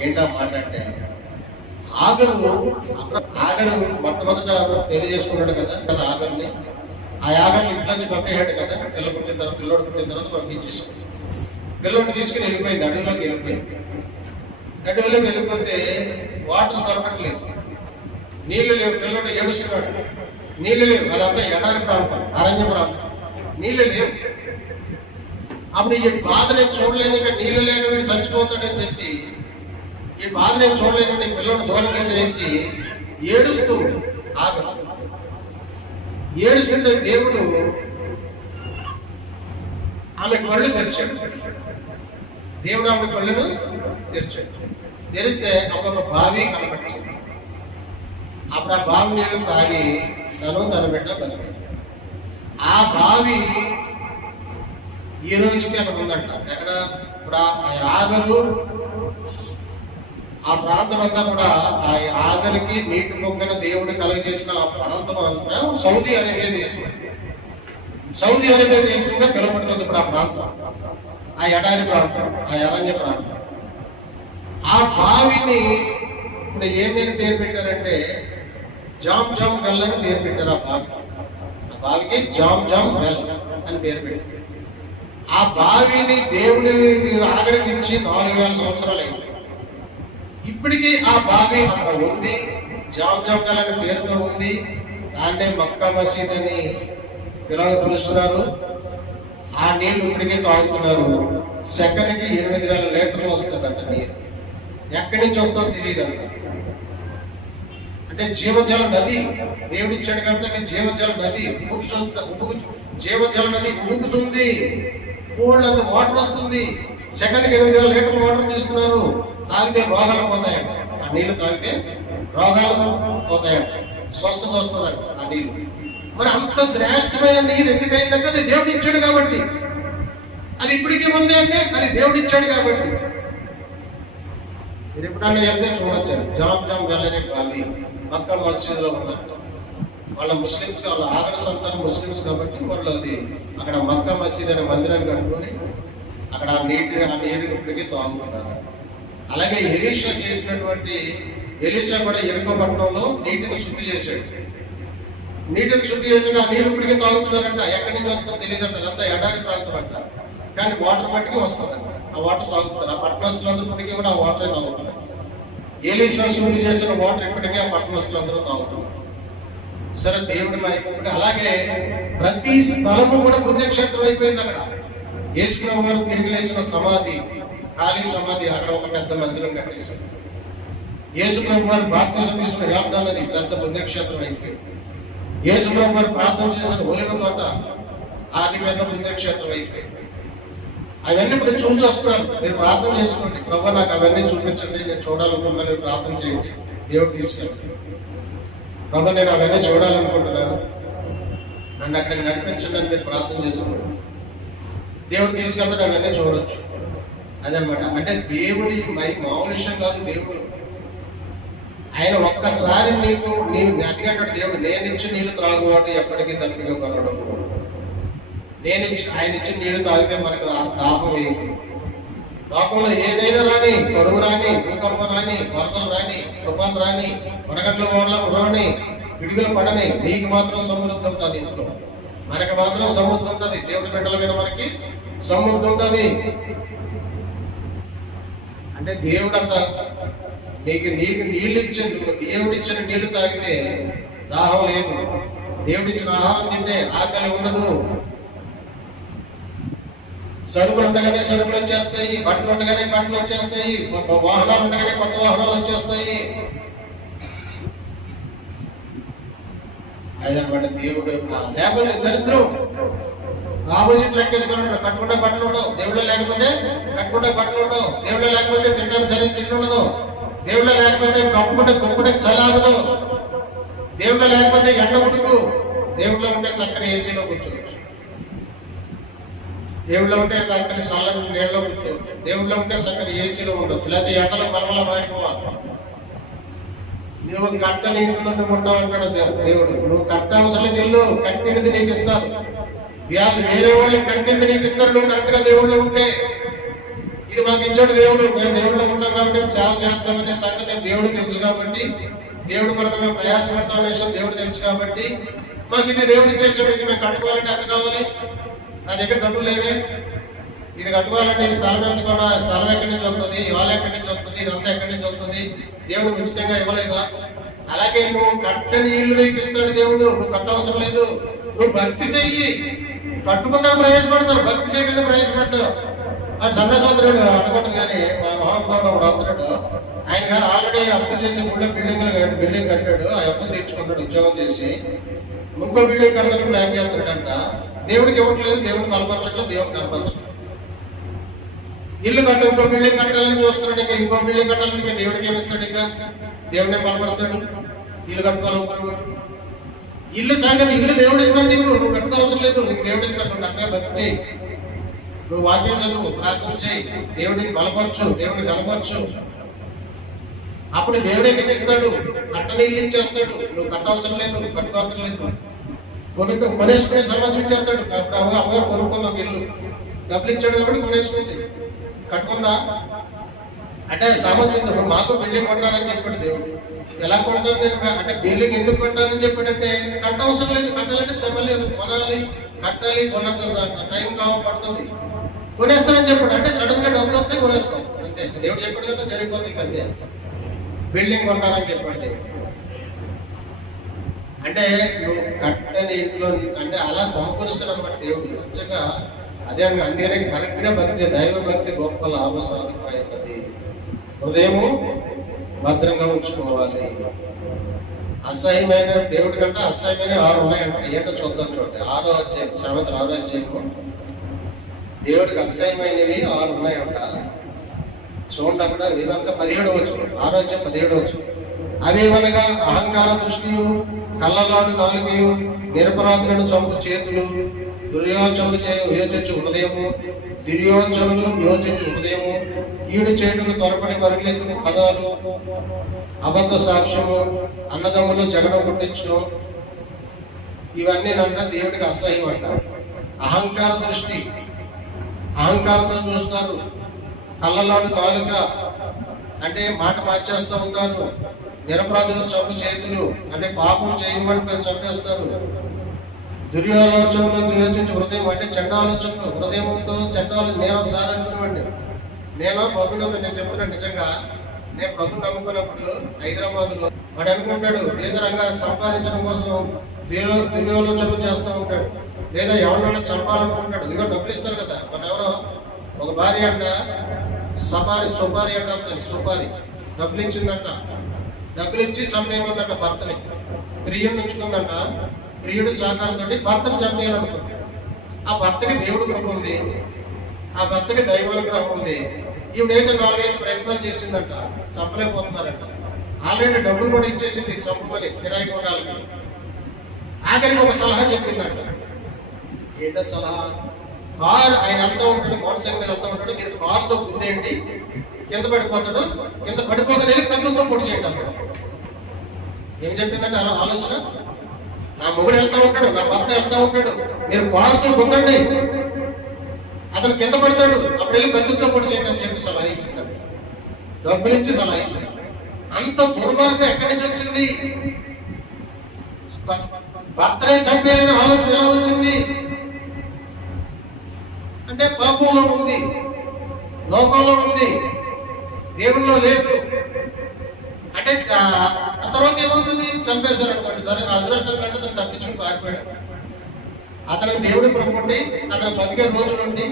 ఏంటా మాట అంటే, ఆగరు మొట్టమొదట పెళ్లి చేసుకున్నాడు కదా ఆగర్ని. ఆ ఆగర్ని ఇంట్లో నుంచి పంపేయాడు కదా. పిల్లడు పుట్టిన తర్వాత పంపించేసుకున్నాడు. పిల్లడిని తీసుకుని వెళ్ళిపోయింది, అడవిలోకి వెళ్ళిపోయింది. అడవిలోకి వెళ్ళిపోతే వాటర్ దొరకట్లేదు, నీళ్లు లేవు. పిల్లడు ఏడుస్తున్నాడు, నీళ్లు లేవు. అదంతా ఎడారి ప్రాంతం, అరణ్య ప్రాంతం, నీళ్లు లేవు. అప్పుడు ఈ బాధ నేను చూడలేను, ఇక నీళ్లు లేక వీడు చచ్చిపోతాడని చెప్పి ఈ బాధ నేను చూడలేను, నీ పిల్లలను దూరం తీసేసి ఏడుస్తూ ఏడుస్తుంటే దేవుడు ఆమె కళ్ళు తెరిచాడు. దేవుడు ఆమె కళ్ళను తెరిచాడు. తెరిస్తే ఒక బావి కనపడింది. అప్పుడు ఆ బావి నీళ్ళు తాగి తన బిడ్డ బతికాడు. ఆ బావి ఈ రోజుకి అక్కడ ఉందంట. ఎక్కడ? ఇప్పుడు ఆగరు, ఆ ప్రాంతం అంతా కూడా ఆ ఆగరికి నీటి మొక్కన దేవుడు కలుగజేసిన ఆ ప్రాంతం అంతా సౌదీ అరేబియా దేశం. సౌదీ అరేబియా దేశంగా పిలువబడుతుంది ఇప్పుడు ఆ ప్రాంతం, ఆ ఎడారి ప్రాంతం, ఆ అరణ్య ప్రాంతం. ఆ బావిని ఇప్పుడు ఏమేమి పేరు పెట్టారంటే జామ్ జామ్ వెల్ అని పేరు పెట్టారు. ఆ బావికి జామ్ జామ్ వెల్ అని పేరు పెట్టారు. ఆ బావిని దేవుడి ఆగరికి ఇచ్చి 4000 సంవత్సరాలు అయింది. ఇప్పటికీ ఆ బావి అక్కడ ఉంది, జామ్ జామ్ వెల్ అనే పేరుతో ఉంది. దాన్నే మక్కా మసీద్ అని పిలుస్తున్నారు. ఆ నీళ్లు ఇప్పటికీ తాగుతున్నారు. సెకండ్కి 8000 లీటర్లు వస్తుందంట నీరు. ఎక్కడి నుంచి వస్తుందో తెలియదంట. అంటే జీవజల నది దేవుడు ఇచ్చాడు కాబట్టి అది జీవజల నది. జీవజల నది ఊగుతుంది, కూళ్ళంత వాటర్ వస్తుంది. సెకండ్కి 8000 లీటర్ల వాటర్ తీస్తున్నారు. తాగితే రోగాలు పోతాయంట. ఆ నీళ్లు తాగితే రోగాలు పోతాయంట, స్వస్థత వస్తుందంట ఆ నీళ్లు. మరి అంత శ్రేష్టమైన నీరు ఎందుకైందంటే అది దేవుడు ఇచ్చాడు కాబట్టి. అది ఇప్పటికీ ఉంది అంటే అది దేవుడు ఇచ్చాడు కాబట్టి. మీరు ఎప్పుడన్నా వెళ్తే చూడొచ్చు. జామ్ జామ్ వెళ్ళనే బావి మక్కా మసీదులో ఉందంట. వాళ్ళ ముస్లిమ్స్, వాళ్ళ ఆగర సంతానం ముస్లిమ్స్ కాబట్టి వాళ్ళు అది అక్కడ మక్కా మసీద్ అనే మందిరాన్ని కట్టుకొని అక్కడ ఆ నీరుని ఇప్పటికీ తాగుతున్నారు. అలాగే ఎలీషా చేసినటువంటి, ఎలీషా కూడా ఎరుకో పట్టణంలో నీటిని శుద్ధి చేశాడు. నీటిని శుద్ధి చేసిన ఆ నీరు ఇప్పటికీ తాగుతున్నారంట. ఎక్కడి నుంచి వస్తుందో తెలియదంట. అదంతా ఎడారి ప్రాంతం అంట. కానీ వాటర్ మట్టికి వస్తుందంట. ఆ వాటర్ తాగుతున్నారు. ఆ పట్టణస్తులందరికీ కూడా ఆ వాటరే తాగుతున్నారు. ఎలీషా శుద్ధి చేసిన వాటర్ ఇప్పటికీ ఆ పట్టణస్తులందరూ తాగుతున్నారు. సరే, దేవుడి మహిమ. అలాగే ప్రతి స్థలము కూడా పుణ్యక్షేత్రం అయిపోయింది. అక్కడ యేసుప్రభు గారు తిరిగి లేచిన సమాధి, ఖాళీ సమాధి, అక్కడ ఒక పెద్ద మందిరం కట్టేశారు. యేసుప్రభు గారు బాప్తిసం తీసుకున్న యార్దాన్ నది పెద్ద పుణ్యక్షేత్రం అయిపోయింది. యేసుప్రభు గారు ప్రార్థన చేసిన ఒలివ తోట అది పెద్ద పుణ్యక్షేత్రం అయిపోయింది. అవన్నీ ఇప్పుడు చూసి వస్తున్నారు. మీరు ప్రార్థన చేసుకోండి, ప్రభు నాకు అవన్నీ చూపించండి, నేను చూడాలనుకుంటున్నాను, ప్రార్థన చేయండి. దేవుడు తీసుకెళ్ళండి. ప్రభు నేను అవన్నీ చూడాలనుకుంటున్నాను, నన్ను అక్కడికి నడిపించండి అని మీరు ప్రార్థన చేసుకోండి. దేవుడు తీసుకెళ్తాడు, అవన్నీ చూడొచ్చు. అదనమాట. అంటే దేవుడి మామూలు విషయం కాదు. దేవుడు ఆయన ఒక్కసారి నీవు అదిగంటాడు దేవుడు, నేను ఇచ్చి నీళ్లు త్రాగువాడు ఎప్పటికీ తప్పిగా కొనడు. ఆయన ఇచ్చిన నీళ్లు తాగితే మనకు ఆ దాహం వేయదు. లోకంలో ఏదైనా రాని, కరువు రాని, భూకంపం రాని, వరదలు రాని, తుఫాను రాని, వడగండ్ల రాని, పిడుగులు పడని, నీకు మాత్రం సమృద్ధి ఉంటుంది. ఇంట్లో మనకి మాత్రం సమృద్ధి ఉంటుంది. దేవుడి బిడ్డల మీద మనకి సమృద్ధి ఉంటుంది. అంటే దేవుడు అంత నీకు నీళ్ళు ఇచ్చిన దేవుడిచ్చిన నీళ్లు తాగితే దాహం లేదు, దేవుడిచ్చిన ఆహారం తింటే ఆకలి ఉండదు. సరుకులు ఉండగానే సరుకులు వచ్చేస్తాయి, బట్టలు ఉండగానే బట్టలు వచ్చేస్తాయి, వాహనాలు ఉండగానే కొత్త వాహనాలు వచ్చేస్తాయి. అదనమాట దేవుడు. లేకపోతే దరిద్రం ఆపోజిట్ లెక్కేసుకున్నాడు. కట్టుకుంటే బట్టలు ఉండవు, దేవుళ్ళ లేకపోతే కట్టుకుంటే బట్టలు ఉండవు, దేవుళ్ళ లేకపోతే తింటాను సరే తిండి ఉండదు, దేవుళ్ళ లేకపోతే కప్పుకుంటే చలాగదు, దేవుళ్ళ లేకపోతే ఎండ ఉడుకు, దేవుళ్ళ ఉంటే చక్కని ఏసీలో కూర్చోవచ్చు, దేవుళ్ళ ఉంటే చక్కని చల్లని నీళ్ళలో కూర్చోవచ్చు, దేవుళ్ళ ఉంటే చక్కని ఏసీలో ఉండొచ్చు, లేకపోతే ఎండలో మరమల మారిపోవాలి. నువ్వు కట్టని ఇంట్లో ఉంటావు అంటాడు దేవుడు. నువ్వు కట్ట అవసరం లేదు, ఇల్లు కట్టినది నీకు ఇస్తారు. వ్యాధి వేరే వాళ్ళు కట్టింది నీకు ఇస్తారు నువ్వు కరెక్ట్ గా దేవుళ్ళు ఉంటే. ఇది మాకు ఇచ్చాడు దేవుడు, మేము దేవుళ్ళు ఉన్నాం కాబట్టి సేవ చేస్తామనే సంగతి దేవుడికి తెలుసు కాబట్టి, దేవుడి కొరకు మేము ప్రయాసపడతామనే విషయం దేవుడు తెలుసు కాబట్టి మాకు ఇది దేవుడు ఇచ్చేసాడు. ఇది మేము కట్టుకోవాలంటే ఎంత కావాలి? నా దగ్గర డబ్బులు లేవే, ఇది కట్టుకోవాలంటే ఈ స్థలం ఎంత కూడా, స్థలం ఎక్కడి నుంచి వస్తుంది, ఇవాళ ఎక్కడి నుంచి వస్తుంది, ఇదంతా ఎక్కడి నుంచి వస్తుంది, దేవుడు ఉచితంగా ఇవ్వలేదా? అలాగే నువ్వు కట్టని ఇల్లు నీకు ఇస్తాడు దేవుడు, నువ్వు కట్టవసరం లేదు, నువ్వు భక్తి చెయ్యి. కట్టుకున్నా ప్రయాసపడతాడు, భక్తి చేయడానికి ప్రయాసపడ్డావు. అది సన్నసోదరుడు అనుకుంటుంది. కానీ మా మహానుభావుడు ఒకడు అవుతున్నాడు, ఆయన గారు ఆల్రెడీ అప్పు చేసి ఊళ్ళో బిల్డింగ్ కట్టాడు, ఆ అప్పు తీర్చుకున్నాడు ఉద్యోగం చేసి. ఇంకో బిల్డింగ్ కట్టడానికి ప్లాన్ చేస్తున్నాడంట. దేవుడికి ఇవ్వట్లేదు, దేవుడిని కనపరచట్లేదు, దేవుడిని కనపరచట్లేదు. ఇల్లు కట్టు, ఇంకో బిల్డింగ్ కట్టాలని చూస్తున్నాడు. ఇంకా ఇంకో బిల్డింగ్ కట్టాలని ఇంకా దేవుడికి ఏమిస్తాడు? ఇంకా దేవుడిని బలపరుస్తాడు. ఇల్లు కట్టుకోవాలనుకున్నాడు. ఇల్లు సంగతి, ఇల్లు దేవుడు ఇస్తాడు నీకు, నువ్వు కట్టుకోవసరం లేదు, నీకు దేవుడు ఇస్తాడు. నువ్వు కరెక్ట్గా భక్తి చేయి, నువ్వు వాక్యం చదువు, ప్రార్థన చేయి, దేవుడిని బలపరచు, దేవుడిని కనపరచు, అప్పుడు దేవుడే నీకు ఇస్తాడు. కట్టని ఇల్లు ఇచ్చేస్తాడు. నువ్వు కట్టవసరం లేదు, నువ్వు కట్టుకోవసరం లేదు. కొనేసుకునే సమాజం ఇచ్చేస్తాడు. అప్పుడు అమ్మగారు కొనుక్కుంది ఒక ఇల్లు, డబ్బులు ఇచ్చాడు కాబట్టి కొనేసుకుంది. కట్టుకుందా అంటే సామర్థ్యం ఇస్తాడు. మాకు బిల్డింగ్ కొట్టాలని చెప్పాడు దేవుడు. ఎలా కొంటాను నేను అంటే బిల్డింగ్ ఎందుకు కొంటానని చెప్పాడంటే కట్టవసరం లేదు, కట్టాలంటే శ్రమ లేదు, కొనాలి, కట్టాలి, కొన్నంత టైం పడుతుంది, కొనేస్తానని చెప్పాడు. అంటే సడన్ గా డబ్బులు వస్తే కొనేస్తాం అంతే. దేవుడు చెప్పాడు కదా, జరిగిపోతుంది అంతే. బిల్డింగ్ కొంటానని చెప్పాడు దేవుడు. అంటే నువ్వు కట్టని ఇంట్లో అంటే అలా సమకూరుస్తాడు అన్నమాట దేవుడు. నిజంగా అదే అందుకనే కరెక్ట్ గా భక్తి, దైవ భక్తి గొప్ప లాభ సాధకమైనది. హృదయము భద్రంగా ఉంచుకోవాలి. అసహ్యమైన దేవుడి కంటే అసహ్యమైన 6 ఉన్నాయంట. ఏంటో చూద్దాం చూడండి. 6వ అధ్యాయం, సామెతలు 6వ అధ్యాయము. దేవుడికి అసహ్యమైనవి 6 ఉన్నాయంట. చూడండి అక్కడ వివరంగా 17వ వచనం, 6వ అధ్యాయం 17వ వచనం. అవేమనగా అహంకార దృష్టియు, కళ్ళలాడు నాలుకయు, నిరపరాధులను చంపు చేతులు, దుర్యోచనలు యోచించు హృదయము, దుర్యోచనలు యోచించు హృదయము, ఈడు చేటుకు త్వరపడి పరుగులెత్తుకు పదాలు, అబద్ధ సాక్ష్యము, అన్నదమ్ములు జగడం పుట్టించడం, ఇవన్నీ అంట దేవుడికి అసహ్యం అంట. అహంకార దృష్టి, అహంకారంతో చూస్తారు. కళ్ళలాడు నాలుక అంటే మాట మార్చేస్తూ ఉంటారు. నిరపరాధులు చంపు చేతులు అంటే పాపం చేయమని చంపేస్తారు. దుర్యాలోచనలు యోచించు హృదయం అంటే చెడ్డ ఆలోచనలు, హృదయంతో చెడ్డ నేను ఒకసారి అనుకున్నామండి. నేను ప్రభుత్వం నేను చెప్తున్నాను నిజంగా, నేను ప్రభుత్వం నమ్ముకున్నప్పుడు హైదరాబాద్ లో వాడు అనుకుంటాడు ఏదో రంగా సంపాదించడం కోసం దుర్యోలోచనలు చేస్తూ ఉంటాడు, లేదా ఎవరినైనా చంపాలనుకుంటాడు. ఇదిగో డబ్బులు ఇస్తారు కదా, మన ఎవరో ఒక భార్య అంట సుపారి అంటారు, సుపారి డబ్బులు ఇచ్చిందంట. డబ్బులు ఇచ్చి చంపేయమందంట భర్తని. ప్రియుడిని ఉంచుకుందంట. ప్రియుడు సహకారంతో భర్తను చంపేయాలనుకుంది. ఆ భర్తకి దేవుడు కృప ఉంది, ఆ భర్తకి దైవానుగ్రహం ఉంది. ఈవిడైతే 4-5 ప్రయత్నాలు చేసిందంట, చంపలేకపోతున్నారంట. ఆల్రెడీ డబ్బులు కూడా ఇచ్చేసింది చంపమని కిరాయి కొనాలని. ఆఖరికి ఒక సలహా చెప్పిందంట. ఏంటో సలహా? కారు ఆయన వెళ్తూ ఉంటాడు, మోటార్ సైకిల్ మీద వెళ్తూ ఉంటాడు, మీరు కారుతో గుద్దేయండి, కింద పడిపోతాడు, కింద పడిపోగానే కన్నులతో పొడిచేయండి అక్కడ. ఏం చెప్పిందంటే అలా ఆలోచన. నా మొగుడు వెళ్తా ఉంటాడు, నా భర్త వెళ్తా ఉంటాడు, మీరు కారుతో గుద్దండి, అతను కింద పడతాడు, అప్పుడు వెళ్ళి కన్నులతో పొడిచేయండి అని చెప్పి సలహా ఇచ్చిందండి. డబ్బులు ఇచ్చి సలహా ఇచ్చింది. అంత దుర్మార్గం ఎక్కడి నుంచి వచ్చింది? భర్తనే చంపేయాలనే ఆలోచన ఎలా వచ్చింది అంటే పాపంలో ఉంది, లోకంలో ఉంది, దేవుల్లో లేదు. అంటే ఆ తర్వాత ఏమవుతుంది, చంపేశారు అనుకోండి, సరే ఆ అదృష్టం కంటే అతను తప్పించుకుని పారిపోయాడు. అతనికి దేవుడి కృపండి, అతను బతికే రోజులుండి,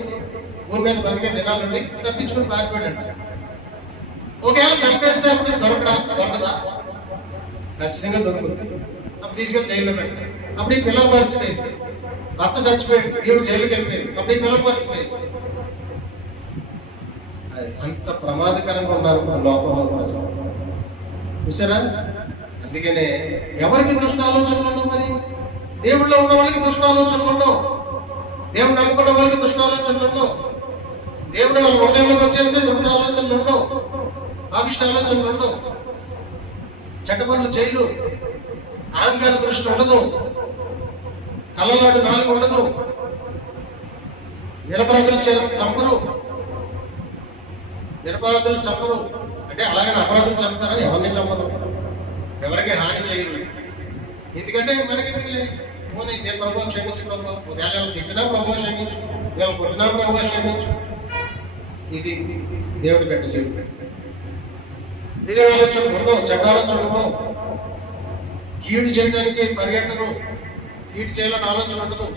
భూమి మీద బతికే దినాలుండి తప్పించుకుని పారిపోయాడు. ఒకవేళ చంపేస్తే అప్పుడు దొరకదా? ఖచ్చితంగా దొరుకుతుంది. అప్పుడు తీసుకెళ్ళి జైల్లో పెడతారు. అప్పుడు ఈ పిల్లల పరిస్థితి, భర్త చచ్చిపోయాడు, ఈవిడ జైలుకి వెళ్ళిపోయింది, అప్పుడు ఈ పిల్లల పరిస్థితి. అది అంత ప్రమాదకరంగా ఉన్నారు లోకంలో ప్రజలు, చూసారా? అందుకనే ఎవరికి దుష్ట ఆలోచనలు ఉండవు. మరి దేవుళ్ళో ఉన్న వాళ్ళకి దుష్ట ఆలోచనలు ఉండవు, దేవుడు నమ్ముకున్న వాళ్ళకి దుష్ట ఆలోచనలు ఉండవు, దేవుడు వాళ్ళ హృదయంలోకి వచ్చేస్తే దుష్ట ఆలోచనలు ఉండవు, పాపిష్ట ఆలోచనలు ఉండవు, చెడ్డ పనులు చేయరు, అహంకార దృష్టి ఉండదు, కళ్ళలాంటి నాలుగు ఉండదు, నిరపరాధులు చంపరు. నిరపరాధులు చంపరు అంటే అలాగే అపరాధులు చంపుతారా? ఎవరిని చంపరు, ఎవరికి హాని చేయరు. ఎందుకంటే మనకి పోనీ ప్రభావం క్షమించు, ప్రభావం ఒకవేళ తిట్టినా ప్రభావం క్షమించు, ఒకవేళ కొట్టినా ప్రభావం క్షమించు. ఇది దేవుడి పెట్ట చేయడం. తినే ఆలోచన ఉండవు, చెడ్డ ఆలోచన ఉండవు, కీడు చేయడానికి పరిగెట్టరు, కీడు చేయాలని ఆలోచన ఉండదు.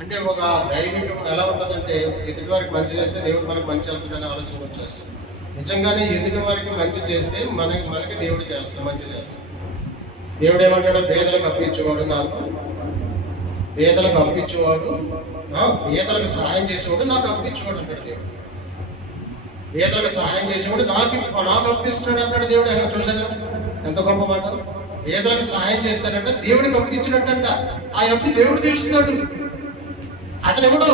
అంటే ఒక దైవికం ఎలా ఉంటుందంటే, ఎదుటి వారికి మంచి చేస్తే దేవుడు మనకు మంచి చేస్తాడనే ఆలోచన వచ్చేస్తుంది. నిజంగానే ఎదుటి వారికి మంచి చేస్తే మనకి దేవుడు చేస్తాడు, మంచి చేస్తాడు. దేవుడు ఏమంటాడు? పేదలకు అప్పించేవాడు నాకు, పేదలకు అప్పించేవాడు, పేదలకు సహాయం చేసేవాడు నాకు అప్పించేవాడు అంటాడు దేవుడు. పేదలకు సహాయం చేసేవాడు నాకు అప్పిస్తున్నాడు అంటాడు దేవుడు. ఎక్కడ చూసాను? ఎంత గొప్ప మాట! పేదలకు సహాయం చేస్తాడంట, దేవుడికి అప్పించినట్టంట. ఆ అప్పు దేవుడు తీరుస్తున్నాడు, అతను ఎవడు?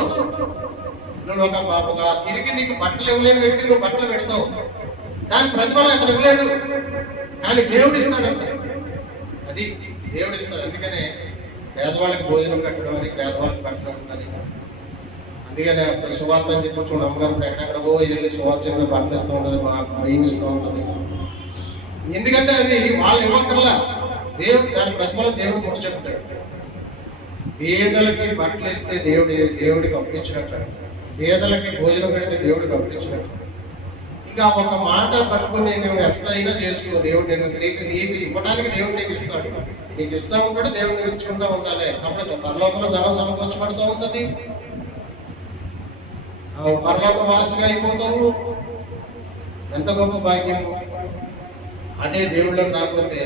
నువ్వు ఒక తిరిగి నీకు బట్టలు ఇవ్వలేని వ్యక్తి నువ్వు బట్టలు పెడతావు, దాని ప్రతిఫలం అతను ఇవ్వలేడు, కానీ దేవుడు ఇస్తాడంట. అది దేవుడు ఇస్తాడు. అందుకనే పేదవాళ్ళకి భోజనం కట్టడం అని, పేదవాళ్ళకి కట్టడం అని. అందుకనే సువార్త అని చెప్పి చూడండి, అమ్మగారు ఎక్కడెక్కడ వెళ్ళి సువార్త బట్టలు ఇస్తూ ఉంటుంది, బియ్యం ఇస్తూ ఉంటుంది. ఎందుకంటే అది వాళ్ళు ఇవ్వక్కర్లా, దేవుడు దాని ప్రతిఫలం దేవుడు ముట్టు చెప్తాడు. పేదలకి బట్టలు ఇస్తే దేవుడికి అప్పించినట్టు, పేదలకి భోజనం పెడితే దేవుడికి అప్పించినట్టు. ఇంకా ఒక మాట పట్టుకుని నువ్వు ఎంత అయినా చేసుకో, దేవుడు నీకు ఇవ్వడానికి దేవుడు నీకు ఇస్తాడు, నీకు ఇస్తా ఉంటాడు, దేవుడిని ఇచ్చుకుంటూ ఉండాలి. అప్పుడు పరలోకంలో ధనం సమకూర్చబడుతూ ఉంటుంది, పరలోక వాసిగా అయిపోతావు. ఎంత గొప్ప భాగ్యము! అదే దేవుళ్ళకి రాకపోతే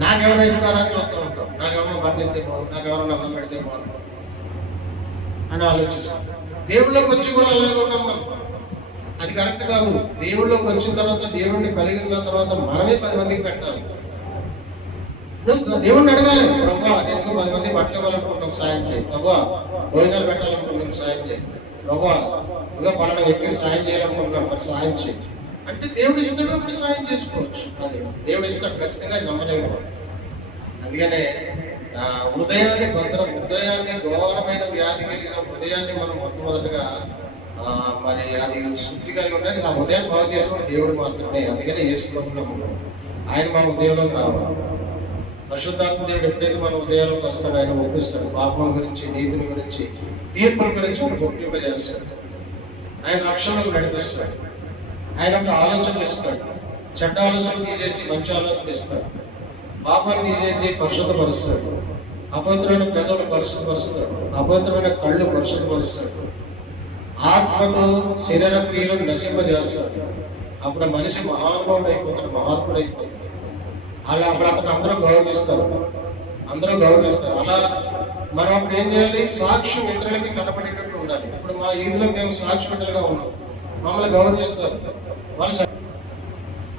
నాకెవరైనా ఇస్తారని చూస్తూ ఉంటాం, నాకెవరైనా బట్టలు ఎత్తే బాగుంది, నాకెవరైనా అన్నం పెడితే బాగుంది అని ఆలోచిస్తాం. దేవుళ్ళకి వచ్చి కూడా అలాగే ఉన్నాం మనం. అది కరెక్ట్ కాదు. దేవుళ్ళకి వచ్చిన తర్వాత, దేవుడిని కలిగిన తర్వాత మనమే 10 మందికి పెట్టాలి. దేవుడిని అడగాలి, ప్రభా నేను 10 మంది బట్టలు ఇవ్వాలనుకుంటున్నాం, సాయం చేయి. ప్రభా భోజనాలు పెట్టాలనుకుంటున్నాం, సాయం చేయి. ప్రభా ఇంకా పలానా వ్యక్తి సాయం చేయాలనుకుంటున్నాం, మరి సాయం చేయి అంటే దేవుడు ఇస్తాడు, అప్పుడు సాయం చేసుకోవచ్చు. అది దేవుడు ఇస్తాడు, ఖచ్చితంగా నమ్మదగిన. అందుకనే హృదయాన్ని ఘోరమైన వ్యాధి కలిగిన హృదయాన్ని మనం మొట్టమొదటిగా మరి అది శుద్ధి కలిగి ఉండాలి. ఆ హృదయాన్ని బాగు చేసుకోవడం దేవుడు మాత్రమే. అందుకనే యేసుప్రభువు ఆయన మన హృదయంలోకి రావాలి. పరిశుద్ధాత్మ దేవుడు ఎప్పుడైతే మన హృదయాల్లోకి వస్తాడు, ఆయన ఒప్పిస్తాడు. పాపం గురించి, నీతిని గురించి, తీర్పుల గురించి మనం ఒప్పింపజేస్తాడు. ఆయన రక్షణకు నడిపిస్తాడు. ఆయన ఆలోచనలు ఇస్తాడు. చెడ్డ ఆలోచనలు తీసేసి మంచి ఆలోచనలు ఇస్తాడు. పాపాన్ని తీసేసి పరిశుద్ధపరుస్తాడు. అపవిత్రమైన పెదవులు పరిశుద్ధపరుస్తాడు. అపవిత్రమైన కళ్ళు పరిశుద్ధపరుస్తాడు. ఆత్మతో శరీర క్రియలను నశింపజేస్తాడు. అప్పుడు మనిషి మహానుభావుడు అయిపోతాడు, మహాత్ముడు అయిపోతాడు. అలా అప్పుడు అతను అందరూ గౌరవిస్తారు. అలా మనం అప్పుడు ఏం చేయాలి? సాక్ష్యం ఇతరులకి కనపడేటట్టు ఉండాలి. ఇప్పుడు మా ఈదులో మేము సాక్షిగా ఉన్నాం, మమ్మల్ని గౌరవిస్తారు. వాళ్ళు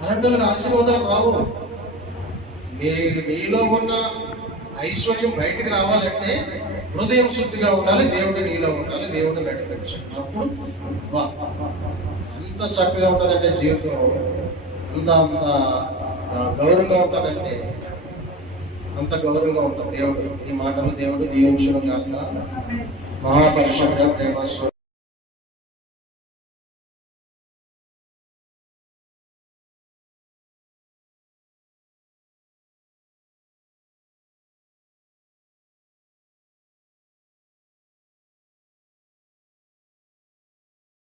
అలాంటి ఆశీర్వాదాలు రావు. నీలో ఉన్న ఐశ్వర్యం బయటికి రావాలంటే హృదయం శుద్ధిగా ఉండాలి, దేవుడు నీలో ఉండాలి, దేవుడు నడిపించాలి. అప్పుడు అంత చక్కగా ఉంటుందంటే జీవితం, అంత గౌరవంగా ఉంటుందంటే అంత గౌరవంగా ఉంటుంది. దేవుడు ఈ మాటలు దేవుడు దీవించును గాక. మహాపరిశుద్ధ ప్రేమ